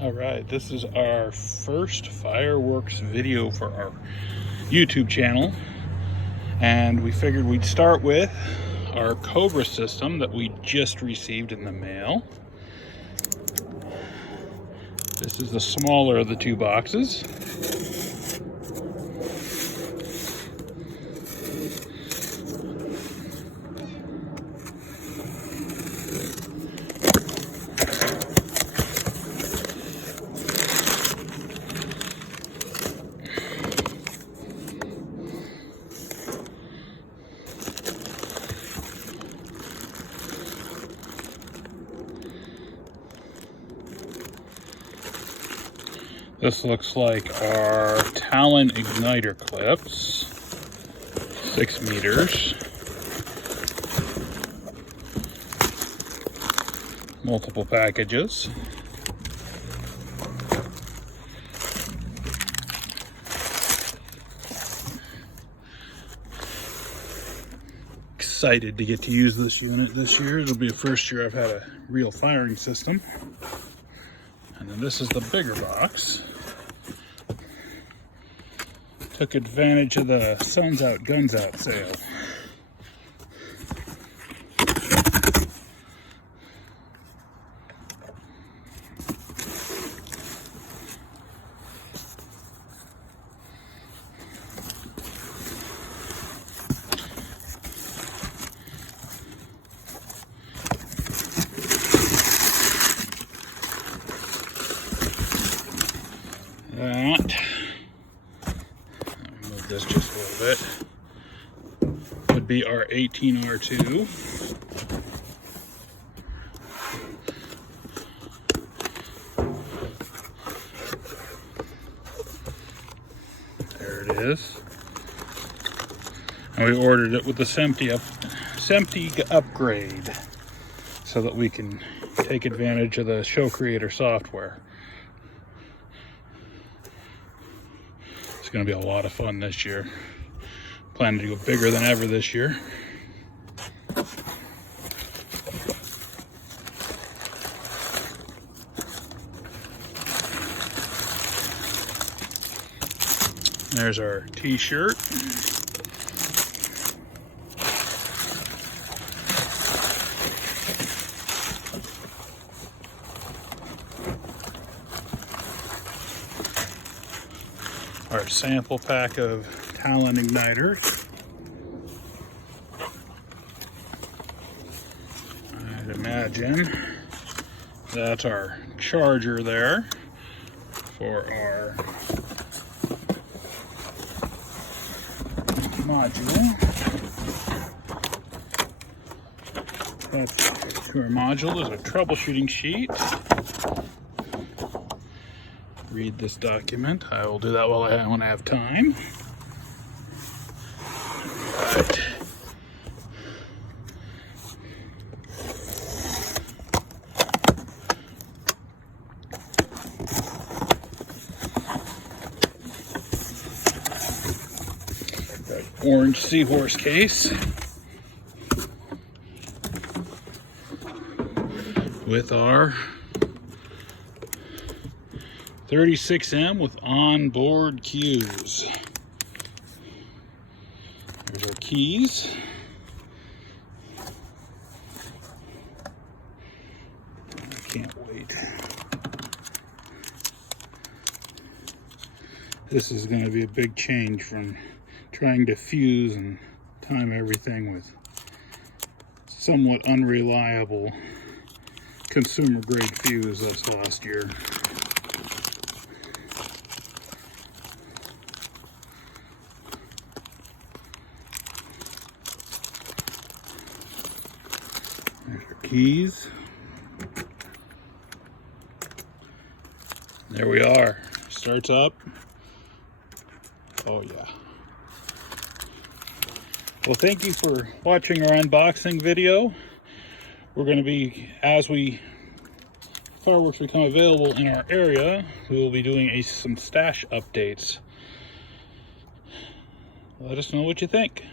All right, this is our first fireworks video for our YouTube channel, and we figured we'd start with our Cobra system that we just received in the mail. This is the smaller of the two boxes. This looks like our Talon igniter clips, 6 meters, multiple packages. Excited to get to use this unit this year. It'll be the first year I've had a real firing system. And then this is the bigger box. Took advantage of the sun's out, guns out sale. That. Move this just a little bit. Would be our 18R2. There it is. And we ordered it with the SMPTE upgrade so that we can take advantage of the Show Creator software. It's going to be a lot of fun this year. Planning to go bigger than ever this year. There's our t-shirt. Our sample pack of Talon igniters. I'd imagine that's our charger there for our module. To our module is a troubleshooting sheet. Read this document. I will do that when I have time. Right. Orange seahorse case with our 36M with onboard cues. There's our keys. I can't wait. This is going to be a big change from trying to fuse and time everything with somewhat unreliable consumer grade fuse this last year. There's our keys. There we are. Starts up. Oh yeah. Well, thank you for watching our unboxing video. We're going to be, as fireworks become available in our area, we will be doing some stash updates. Let us know what you think.